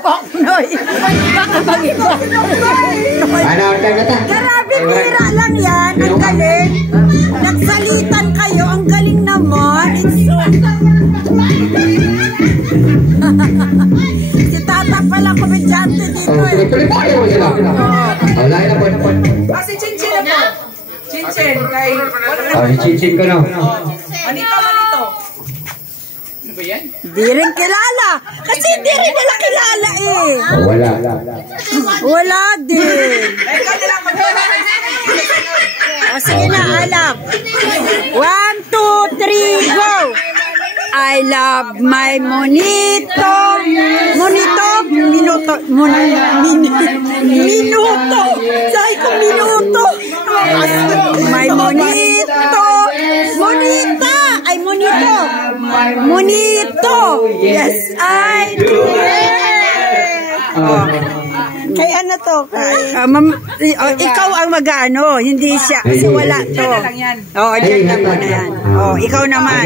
Poknoy. Baka mag-iba. Grabe, pira lang yan. Ang galing. Nagsalitan kayo. Ang galing naman. Si Tata pala komedyante dito eh. Si Chinchin na po. Chinchin. Chinchin ka na. Manito. Ano ba yan? Di rin kilala. Kasi di rin nila kilala eh. Wala. Wala din. Ikaw na lang mag-wala. O sige na, alam. 1, 2, 3, go! I love my monito. Monito? Minuto. Minuto. Sabi ko minuto. My monito. Monita. Ay, monito. Monito. Yes, I do. Kay ano to? Ikaw ang mag-ano, hindi siya. Kasi wala to. Yan na lang yan. Oo, dyan na muna yan. Ikaw naman.